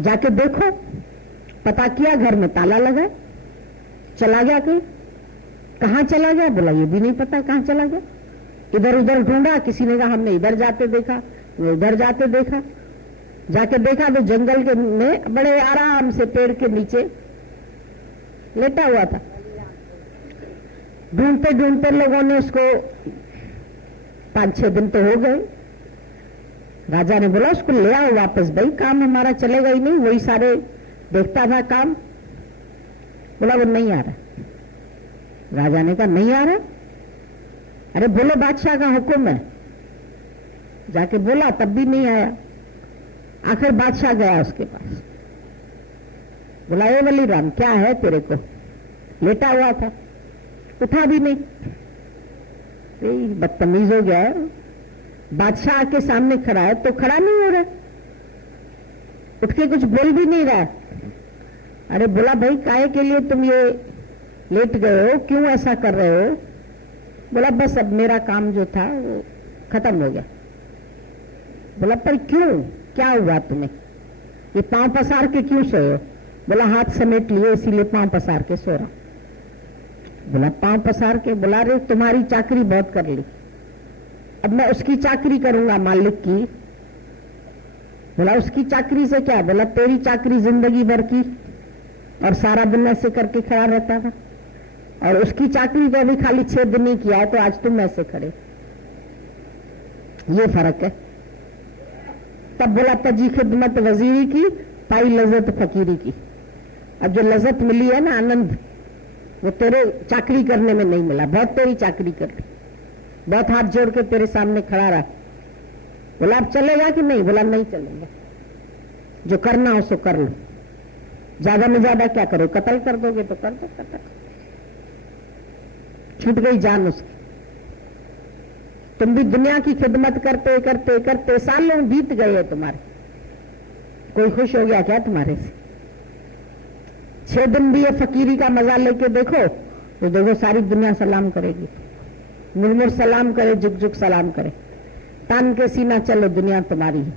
जाके देखो, पता किया, घर में ताला लगा, चला गया कहीं। कहां चला गया? बोला ये भी नहीं पता कहां चला गया। इधर उधर ढूंढा, किसी ने कहा हमने इधर जाते देखा, उधर जाते देखा। जाके देखा तो जंगल के में बड़े आराम से पेड़ के नीचे लेटा हुआ था। ढूंढते ढूंढते लोगों ने उसको 5-6 दिन तो हो गए। राजा ने बोला उसको ले आओ वापस, भाई काम हमारा चलेगा ही नहीं, वही सारे देखता था काम। बोला वो नहीं आ रहा। राजा ने कहा नहीं आ रहा? अरे बोलो बादशाह का हुक्म है। जाके बोला, तब भी नहीं आया। आखिर बादशाह गया उसके पास, बोला ए वलीराम क्या है तेरे को? लेटा हुआ था, उठा भी नहीं। बदतमीज हो गया है, बादशाह के सामने खड़ा है तो खड़ा नहीं हो रहा, उठ के कुछ बोल भी नहीं रहा। अरे बोला भाई काहे के लिए तुम ये लेट गए हो, क्यों ऐसा कर रहे हो? बोला बस अब मेरा काम जो था वो खत्म हो गया। बोला पर क्यों, क्या हुआ तुम्हें? ये पांव पसार के क्यों सोए हो? बोला हाथ समेट लिए इसीलिए पांव पसार के सो रहा। बोला पांव पसार के? बोला रे तुम्हारी चाकरी बहुत कर ली, अब मैं उसकी चाकरी करूंगा मालिक की। बोला उसकी चाकरी से क्या? बोला तेरी चाकरी जिंदगी भर की और सारा दिन ऐसे करके खड़ा रहता था, और उसकी चाकरी तो अभी खाली 6 दिन ही किया है, तो आज तुम ऐसे खड़े। ये फर्क है। तब बोला तजी खिदमत वजीरी की, पाई लज्जत फकीरी की। अब जो लज्जत मिली है ना, आनंद, वो तेरे चाकरी करने में नहीं मिला। बहुत तेरी चाकरी कर ली, बहुत हाथ जोड़ के तेरे सामने खड़ा रहा। बोला अब चलेगा कि नहीं? बोला नहीं चलेगा, जो करना हो सो कर लो, ज्यादा में ज्यादा क्या करो, कत्ल कर दोगे तो कर दो कत्ल। छूट गई जान उसकी। तुम भी दुनिया की खिदमत करते करते करते सालों बीत गए तुम्हारे, कोई खुश हो गया क्या तुम्हारे से? 6 दिन भी ये फकीरी का मजा लेके देखो तो देखो सारी दुनिया सलाम करेगी, मुरमुर सलाम करे, झुक झुक सलाम करे, तान के सीना चलो, दुनिया तुम्हारी है,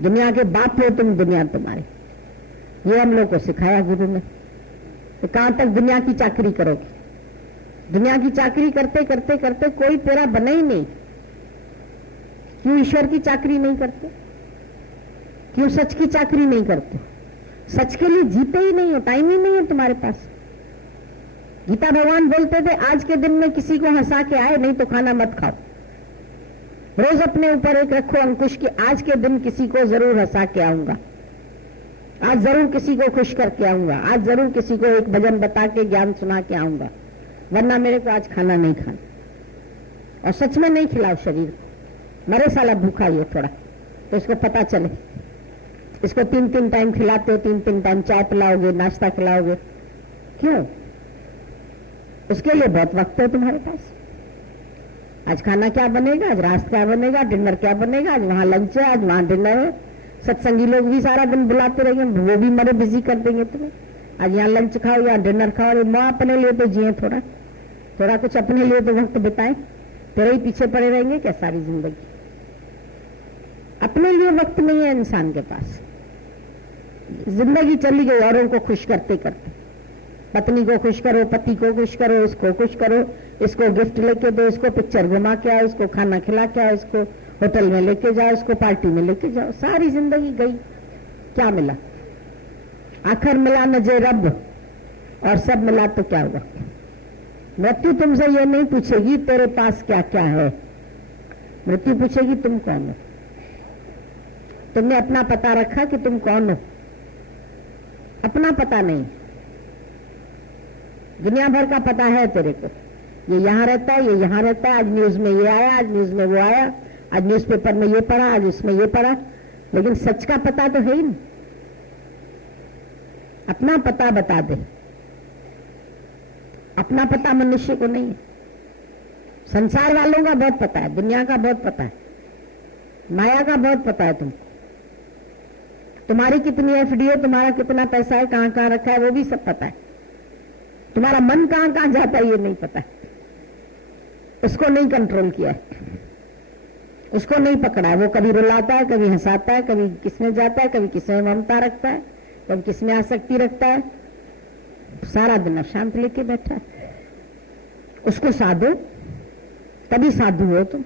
दुनिया के बाप हो तुम, दुनिया तुम्हारी। ये हम लोग को सिखाया गुरु ने। तो कहां तक दुनिया की चाकरी करोगे? दुनिया की चाकरी करते करते करते कोई तेरा बने ही नहीं। क्यों ईश्वर की चाकरी नहीं करते? क्यों सच की चाकरी नहीं करते? सच के लिए जीते ही नहीं हो, टाइम ही नहीं है तुम्हारे पास। गीता भगवान बोलते थे आज के दिन में किसी को हंसा के आए, नहीं तो खाना मत खाओ। रोज अपने ऊपर एक रखो अंकुश कि आज के दिन किसी को जरूर हंसा के आऊंगा, आज जरूर किसी को खुश करके आऊंगा, आज जरूर किसी को एक भजन बता के ज्ञान सुना के आऊंगा, वरना मेरे को आज खाना नहीं खाना। और सच में नहीं खिलाओ शरीर को, मरे साला भूखा ही हो थोड़ा तो इसको पता चले। इसको 3-3 टाइम खिलाते हो, 3-3 टाइम चाय पिलाओगे, नाश्ता खिलाओगे, क्यों? उसके लिए बहुत वक्त है तुम्हारे पास। आज खाना क्या बनेगा, आज रात क्या बनेगा, डिनर क्या बनेगा, आज वहां लंच है, आज वहां डिनर है। सत्संगी लोग भी सारा दिन बुलाते रहेंगे, वो भी मरे बिजी कर देंगे तुम्हें। आज यहाँ लंच खाओ, यहाँ डिनर खाओ। अरे माँ अपने लिए तो जिए, थोड़ा थोड़ा कुछ अपने लिए तो वक्त बिताएं। तेरे ही पीछे पड़े रहेंगे क्या सारी जिंदगी? अपने लिए वक्त नहीं है इंसान के पास। जिंदगी चली गई औरों को खुश करते करते। पत्नी को खुश करो, पति को खुश करो, इसको खुश करो, इसको गिफ्ट लेके दो, इसको पिक्चर घुमा के आओ, इसको खाना खिला के आओ, इसको होटल में लेके जाओ, इसको पार्टी में लेके जाओ। सारी जिंदगी गई, क्या मिला? आखिर मिला न जे रब, और सब मिला तो क्या हुआ? मृत्यु तुमसे ये नहीं पूछेगी तेरे पास क्या क्या है, मृत्यु पूछेगी तुम कौन हो। तुमने अपना पता रखा कि तुम कौन हो? अपना पता नहीं, दुनिया भर का पता है तेरे को। ये यहां रहता है, ये यहां रहता है, आज न्यूज में ये आया, आज न्यूज में वो आया, आज न्यूज़पेपर में ये पढ़ा, आज उसमें ये पढ़ा, लेकिन सच का पता तो है ही नहीं। अपना पता बता दे। अपना पता मनुष्य को नहीं है। संसार वालों का बहुत पता है, दुनिया का बहुत पता है, माया का बहुत पता है तुमको। तुम्हारी कितनी एफडी है, तुम्हारा कितना पैसा है, कहां कहां रखा है, वो भी सब पता है। तुम्हारा मन कहां कहां जाता है ये नहीं पता है। उसको नहीं कंट्रोल किया है, उसको नहीं पकड़ा है। वो कभी रुलाता है, कभी हंसाता है, कभी किसमें जाता है, कभी किसमें ममता रखता है, कभी किसमें आसक्ति रखता है। सारा दिन अशांत लेके बैठा है। उसको साधो, तभी साधु हो तुम।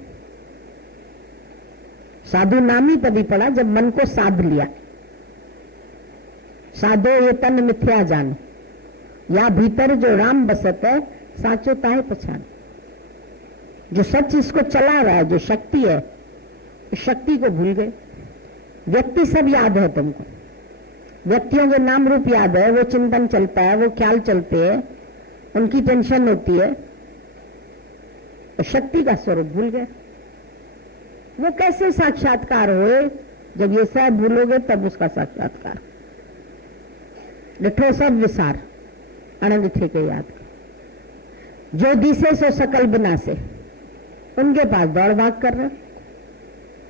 साधु नाम ही तभी पड़ा जब मन को साध लिया। साधो ये तन मिथ्या जान, या भीतर जो राम बसत है, साचो ताहे पहचान। जो सच इसको चला रहा है, जो शक्ति है, उस शक्ति को भूल गए। व्यक्ति सब याद है तुमको, व्यक्तियों के नाम रूप याद है, वो चिंतन चलता है, वो ख्याल चलते हैं, उनकी टेंशन होती है, तो शक्ति का स्वरूप भूल गए। वो कैसे साक्षात्कार हुए? जब ये सब भूलोगे तब उसका साक्षात्कार। डिठो सब विसार, आनंद थे के याद। जो दिसे सो सकल बिना से, उनके पास दौड़ भाग कर रहे।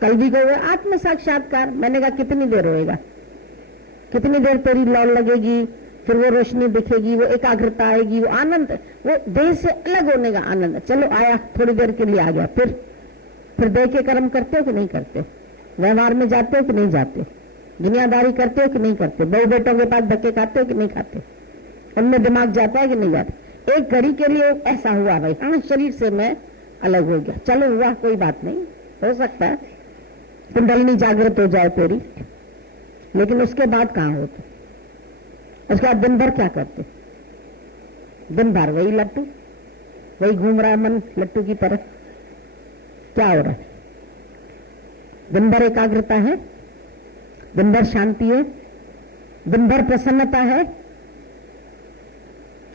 कल भी कहोगे आत्म साक्षात्कार, मैंने कहा कितनी देर होएगा, कितनी देर तेरी लौ लगेगी, फिर वो रोशनी दिखेगी, वो एकाग्रता आएगी, वो आनंद, वो देह से अलग होने का आनंद। चलो आया, थोड़ी देर के लिए आ गया, फिर देह के कर्म करते हो कि नहीं करते हो? व्यवहार में जाते हो कि नहीं जाते हो? दुनियादारी करते हो कि नहीं करते? बहू बेटों के पास धक्के खाते हो कि नहीं खाते? उनमें दिमाग जाता है कि नहीं जाता? एक घड़ी के लिए ऐसा हुआ भाई, हाँ शरीर से मैं अलग हो गया, चलो हुआ, कोई बात नहीं, हो सकता है, कुंडलनी जागृत हो जाए तेरी, लेकिन उसके बाद कहां होते? उसके बाद दिन भर क्या करते? दिन भर वही लट्टू, वही घूम रहा है मन लट्टू की तरह। क्या हो रहा है? दिन भर एकाग्रता है, दिन भर शांति है, दिन भर प्रसन्नता है।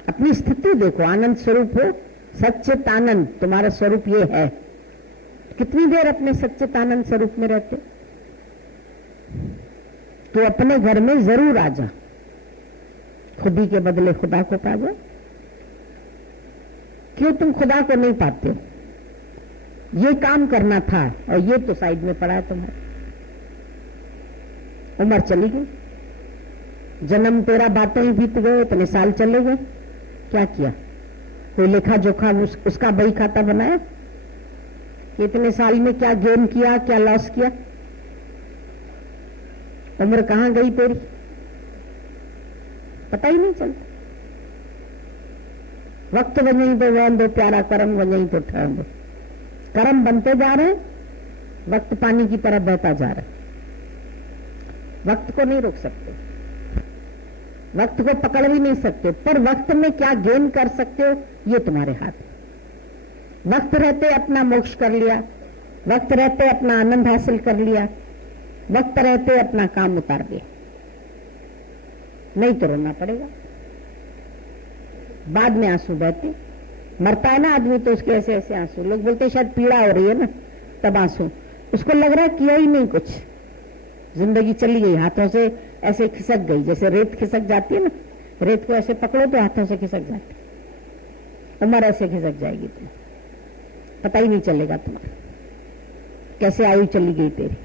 अपनी स्थिति देखो, आनंद स्वरूप हो, सच्चित आनंद तुम्हारा स्वरूप ये है। कितनी देर अपने सच्चित आनंद स्वरूप में रहते? तो अपने घर में जरूर आ जा, खुदी के बदले खुदा को पा जा। क्यों तुम खुदा को नहीं पाते? ये काम करना था और ये तो साइड में पड़ा है तुम्हारे। उम्र चली गई, जन्म तेरा बातें ही बीत गए, इतने साल चले गए, क्या किया? कोई लेखा जोखा उसका बही खाता बनाया कि इतने साल में क्या गेन किया, क्या लॉस किया? उम्र कहां गई तेरी, पता ही नहीं चलता। वक्त वजही तो वैन दो प्यारा, कर्म वजही तो ठहर दो। कर्म बनते जा रहे, वक्त पानी की तरह बहता जा रहा है। वक्त को नहीं रोक सकते, वक्त को पकड़ भी नहीं सकते, पर वक्त में क्या गेन कर सकते हो ये तुम्हारे हाथ है। वक्त रहते अपना मोक्ष कर लिया, वक्त रहते अपना आनंद हासिल कर लिया, वक्त रहते अपना काम उतार दिया। नहीं तो रोना पड़ेगा, बाद में आंसू बहते। मरता है ना आदमी तो उसके ऐसे ऐसे आंसू, लोग बोलते हैं शायद पीड़ा हो रही है ना तब आंसू, उसको लग रहा है किया ही नहीं कुछ, जिंदगी चली गई, हाथों से ऐसे खिसक गई, जैसे रेत खिसक जाती है ना, रेत को ऐसे पकड़ो तो हाथों से खिसक जाती, उम्र ऐसे खिसक जाएगी, तुम पता ही नहीं चलेगा तुम्हारा कैसे आयु चली गई तेरी।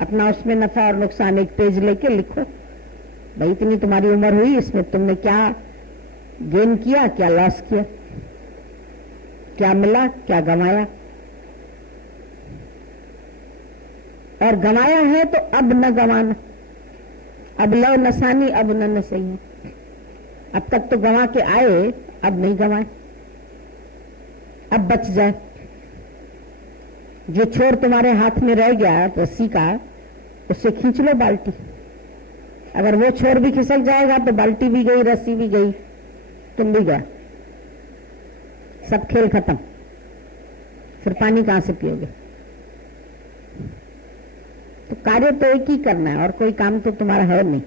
अपना उसमें नफा और नुकसान एक पेज लेके लिखो, भाई इतनी तुम्हारी उम्र हुई, इसमें तुमने क्या गेन किया, क्या लॉस किया, क्या मिला, क्या गंवाया। और गंवाया है तो अब न गंवाना, अब लो नसानी अब न नसही। अब तक तो गंवा के आए, अब नहीं गंवाए, अब बच जाए। जो छोर तुम्हारे हाथ में रह गया रस्सी का, उससे खींच लो बाल्टी। अगर वो छोर भी खिसक जाएगा तो बाल्टी भी गई, रस्सी भी गई, तुम भी गया, सब खेल खत्म। फिर पानी कहां से पियोगे? तो कार्य तो एक ही करना है, और कोई काम तो तुम्हारा है नहीं।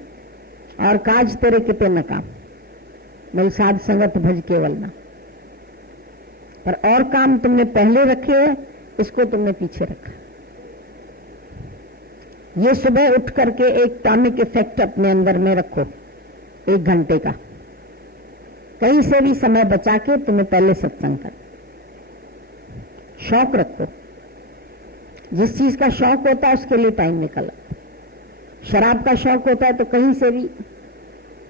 और काज तेरे किते न काम, मिल साध संगत भज केवल ना। पर और काम तुमने पहले रखे हैं, इसको तुमने पीछे रखा। ये सुबह उठ करके एक टॉनिक इफेक्ट अपने अंदर में रखो, 1 घंटे का, कहीं से भी समय बचा के तुम्हें पहले सत्संग कर। शौक रखो, जिस चीज का शौक होता है उसके लिए टाइम निकालो। शराब का शौक होता है तो कहीं से भी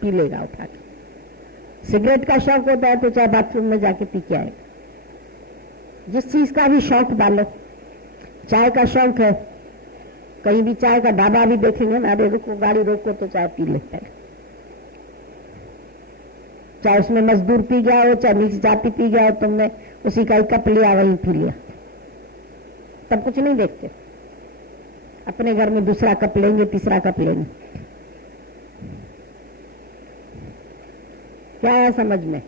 पी लेगा उठा के। सिगरेट का शौक होता है तो चाहे बाथरूम में जाके पी के आएगा। जिस चीज का भी शौक डालो। चाय का शौक है, कहीं भी चाय का ढाबा भी देखेंगे ना, अरे रुको गाड़ी रोको तो चाय पी लेता है। चाहे उसमें मजदूर पी गया हो, चाहे नीच जाति पी गया हो, तुमने उसी का ही कप लिया वही पी लिया, तब कुछ नहीं देखते। अपने घर में दूसरा कप लेंगे, तीसरा कप लेंगे। क्या है समझ में?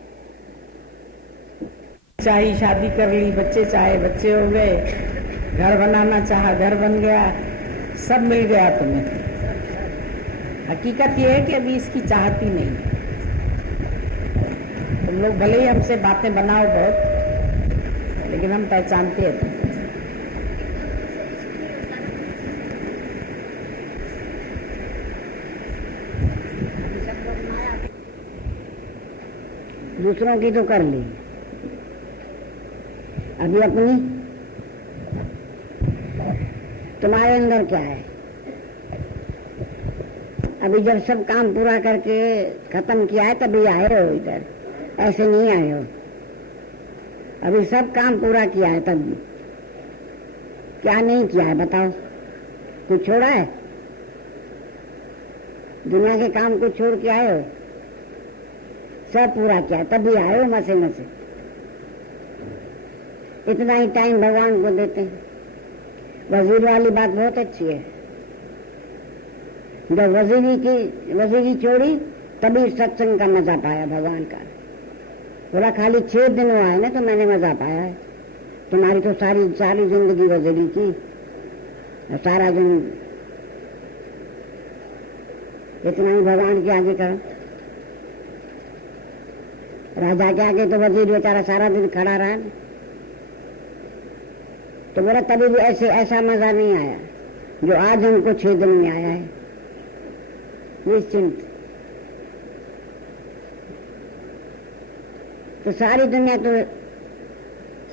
चाहे शादी कर ली, बच्चे चाहे बच्चे हो गए, घर बनाना चाहा घर बन गया, सब मिल गया तुम्हें। हकीकत यह है कि अभी इसकी चाहती नहीं है। तुम लोग भले ही हमसे बातें बनाओ बहुत, लेकिन हम पहचानते हैं। दूसरों की तो कर ली, अभी अपनी। तुम्हारे अंदर क्या है? अभी जब सब काम पूरा करके खत्म किया है तभी आए हो इधर, ऐसे नहीं आए हो। अभी सब काम पूरा किया है तब भी। क्या नहीं किया है बताओ? कुछ छोड़ा है? दुनिया के काम को छोड़ के आए हो? सब पूरा किया तभी आए हो मसे मसे। इतना ही टाइम भगवान को देते हैं। वजीर वाली बात बहुत अच्छी है। जब वजीरी छोड़ी तभी सत्संग का मजा पाया भगवान का। बोला खाली 6 दिन हुआ है ना तो मैंने मजा पाया है। तुम्हारी तो सारी जिंदगी वजीरी की, सारा दिन इतना ही भगवान के आगे करो। राजा के आगे तो वजीर बेचारा सारा दिन खड़ा रहा। तो बोला तभी भी ऐसा मजा नहीं आया जो आज हमको 6 दिन में आया है। निश्चिंत। तो सारी दुनिया तो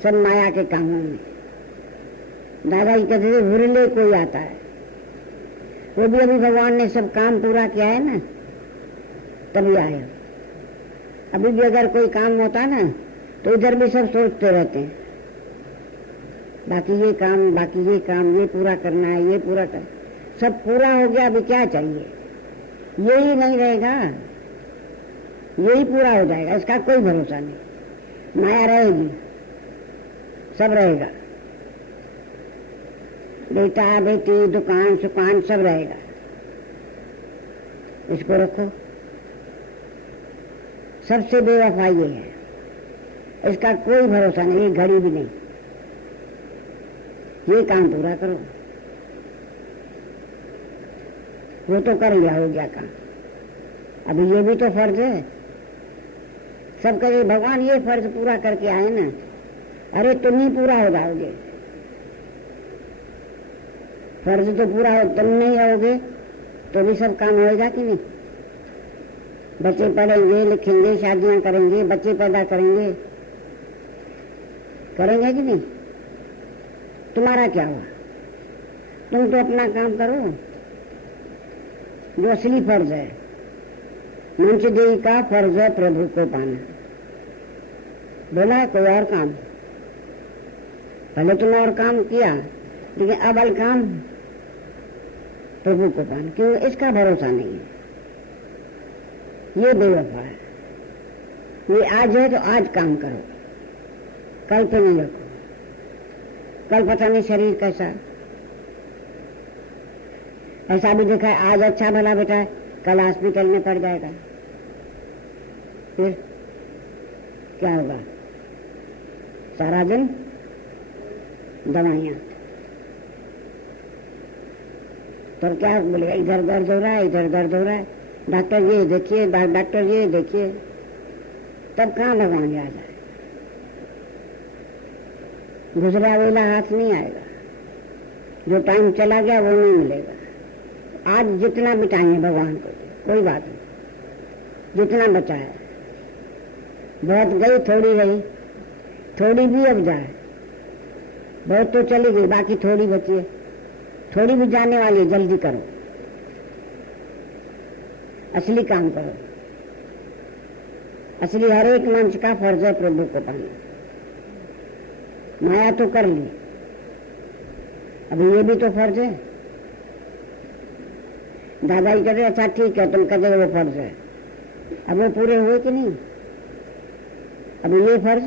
सब माया के कामों में। दादा जी कहते थे भूले कोई आता है, वो भी अभी भगवान ने सब काम पूरा किया है ना तभी आया। अभी भी अगर कोई काम होता ना तो इधर भी सब सोचते रहते हैं बाकी ये काम ये पूरा करना है, ये पूरा कर, सब पूरा हो गया, अभी क्या चाहिए? यही नहीं रहेगा, यही पूरा हो जाएगा, इसका कोई भरोसा नहीं। माया रहेगी, सब रहेगा, बेटा बेटी दुकान सुकान सब रहेगा, इसको रखो। सबसे बेवफा ये है, इसका कोई भरोसा नहीं, एक घड़ी भी नहीं। ये काम पूरा करो, वो तो कर लिया, हो गया काम, अभी ये भी तो फर्ज है। सब कहे भगवान ये फर्ज पूरा करके आए ना, अरे तुम ही पूरा हो जाओगे, फर्ज तो पूरा हो, तुम नहीं रहोगे तो भी सब काम होएगा कि नहीं? बच्चे पढ़ेंगे लिखेंगे, शादियां करेंगे, बच्चे पैदा करेंगे, करेंगे कि नहीं? तुम्हारा क्या हुआ? तुम तो अपना काम करो जो असली फर्ज है। मनुष्य देह का फर्ज है प्रभु को पाना। बोला है कोई और काम, पहले तुमने और काम किया लेकिन अब अल काम प्रभु को पाना। क्यों? इसका भरोसा नहीं है, ये बेवफा है। ये आज है तो आज काम करो, कल पे नहीं रखो, कल पता नहीं शरीर कैसा। ऐसा भी देखा है, आज अच्छा भला बेटा है, कल हॉस्पिटल में पड़ जाएगा, फिर क्या होगा? सारा दिन दवाइयां, तो क्या बोलेगा? इधर दर्द हो रहा है, इधर दर्द हो रहा है, डॉक्टर ये देखिए, डॉक्टर ये देखिए, तब कहाँ भगवान याद आए? गुजरा वेला हाथ नहीं आएगा, जो टाइम चला गया वो नहीं मिलेगा। आज जितना भी टाइम है भगवान को कोई बात नहीं, जितना बचा है, बहुत गई थोड़ी रही, थोड़ी भी अब जाए, बहुत तो चली गई, बाकी थोड़ी बची है, थोड़ी भी जाने वाली है, जल्दी करो, असली काम करो। असली हर एक मनुष्य का फर्ज है प्रभु को पाना। माया तो कर ली, अभी ये भी तो फर्ज है। दादाजी कहते अच्छा ठीक है, तुम कहते वो फर्ज है, अब वो पूरे हुए कि नहीं? अभी ये फर्ज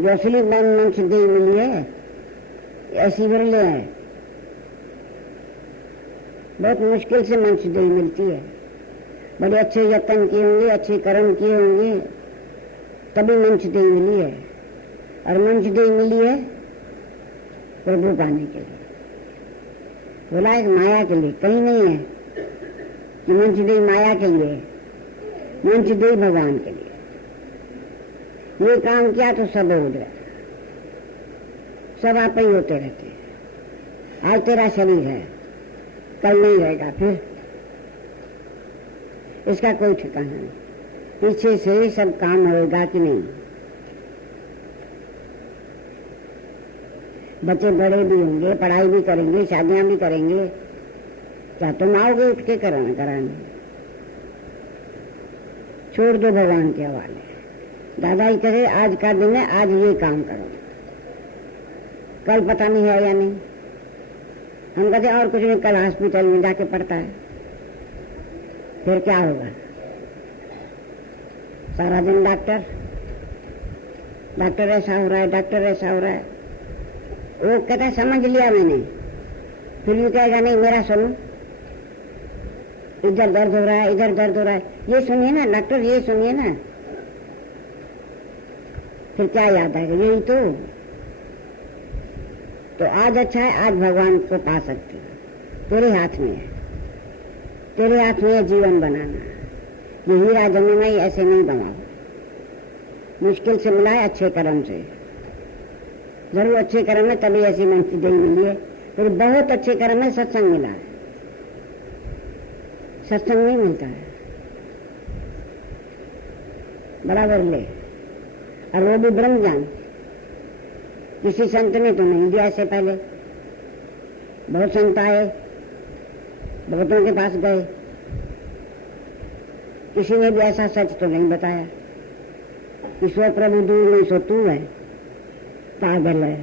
जो असली मनुष्य देह मिली है ऐसी विरले है, बहुत मुश्किल से मनुष्य देह मिलती है। बड़े अच्छे यत्न किए होंगे, अच्छे कर्म किए होंगे, तभी मनुष्य देह मिली है। और मनुष्य देह मिली है प्रभु पाने के लिए। बोला एक माया के लिए, कहीं नहीं है कि मनुष्य देह माया के लिए, मनुष्य देह भगवान के लिए। ये काम किया तो सब हो गया, सब आप ही होते रहते हैं। आज तेरा शरीर है, कल नहीं रहेगा, फिर इसका कोई ठिकाना नहीं। पीछे से ही सब काम होगा कि नहीं? बच्चे बड़े भी होंगे, पढ़ाई भी करेंगे, शादियां भी करेंगे, क्या तुम आओगे उठ के कराने? छोड़ दो भगवान के हवाले। दादा ही करे आज का दिन है, आज ये काम करो, कल पता नहीं है या नहीं। हम कहते और कुछ नहीं, कल हॉस्पिटल में जाके पड़ता है, फिर क्या होगा? सारा दिन डॉक्टर ऐसा हो रहा है, डॉक्टर ऐसा हो रहा है, वो कहता समझ लिया मैंने, फिर भी कहेगा नहीं मेरा सुनो, इधर दर्द हो रहा है, इधर दर्द हो रहा है, ये सुनिए ना डॉक्टर, ये सुनिए ना। फिर क्या याद आएगा, यही तो आज अच्छा है, आज भगवान को पा सकती है, तेरे हाथ में है, तेरे हाथ में है जीवन बनाना। ये हीरा जमीन ऐसे नहीं बनाओ, मुश्किल से मिला है, अच्छे कर्म से, जरूर अच्छे कर्म है तभी ऐसी मंत्री देही मिली है। फिर बहुत अच्छे कर्म में सत्संग मिला है, सत्संग नहीं मिलता है, बराबर ले। और वो भी ब्रह्म ज्ञान, किसी संत ने तो नहीं दिया इससे पहले। बहुत संत आए, बहुतों के पास गए, किसी ने भी ऐसा सच तो नहीं बताया कि सो प्रभु दूर नहीं सो तू है, पागल है,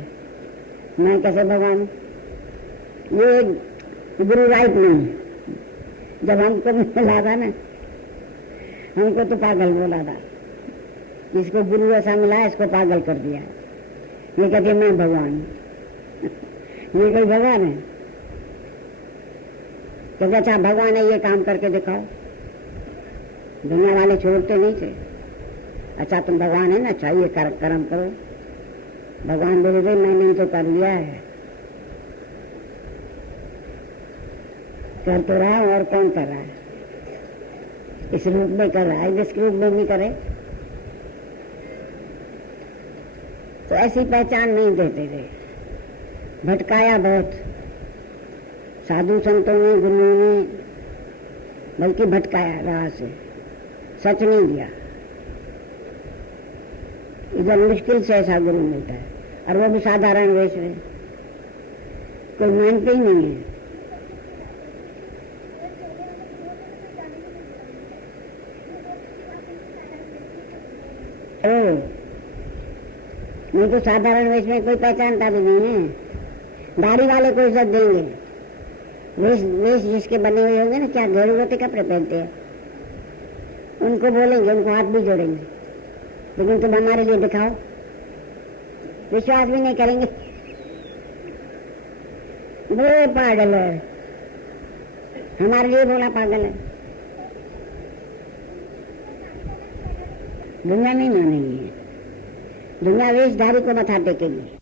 मैं कैसे भगवान। ये गुरु राइट नहीं, जब हमको मिला था ना, हमको तो पागल बोला था, इसको गुरु ऐसा मिला है, इसको पागल कर दिया। ये कहते मैं भगवान ये कोई भगवान है? तो अच्छा भगवान है, ये काम करके दिखाओ। दुनिया वाले छोड़ते नहीं थे, अच्छा तुम भगवान है ना, अच्छा ये कर्म करो। भगवान बोले भाई मैंने तो कर लिया है, कर तो रहा हूं, और कौन कर रहा है? इस रूप में कर रहा है, जिस रूप में नहीं करे तो ऐसी पहचान नहीं देते थे। भटकाया बहुत साधु संतों ने, गुरुओं ने, बल्कि भटकाया राह से, सच नहीं दिया। इधर मुश्किल से ऐसा गुरु मिलता है, और वो भी साधारण वेश में, कोई मानते ही नहीं है। नहीं तो साधारण वेश में कोई पहचानता भी नहीं है। दाढ़ी वाले को इज्जत देंगे, वेश जिसके बने हुए होंगे ना, क्या घेरू होते कपड़े पहनते हैं, उनको बोलेंगे, उनको हाथ भी जोड़ेंगे, लेकिन तुम हमारे लिए दिखाओ, विश्वास भी नहीं करेंगे। बोले पागल है, हमारे लिए बोला पागल है, दुनिया नहीं मानेगी। दुनिया वेशधारी को मथा टेकेगी।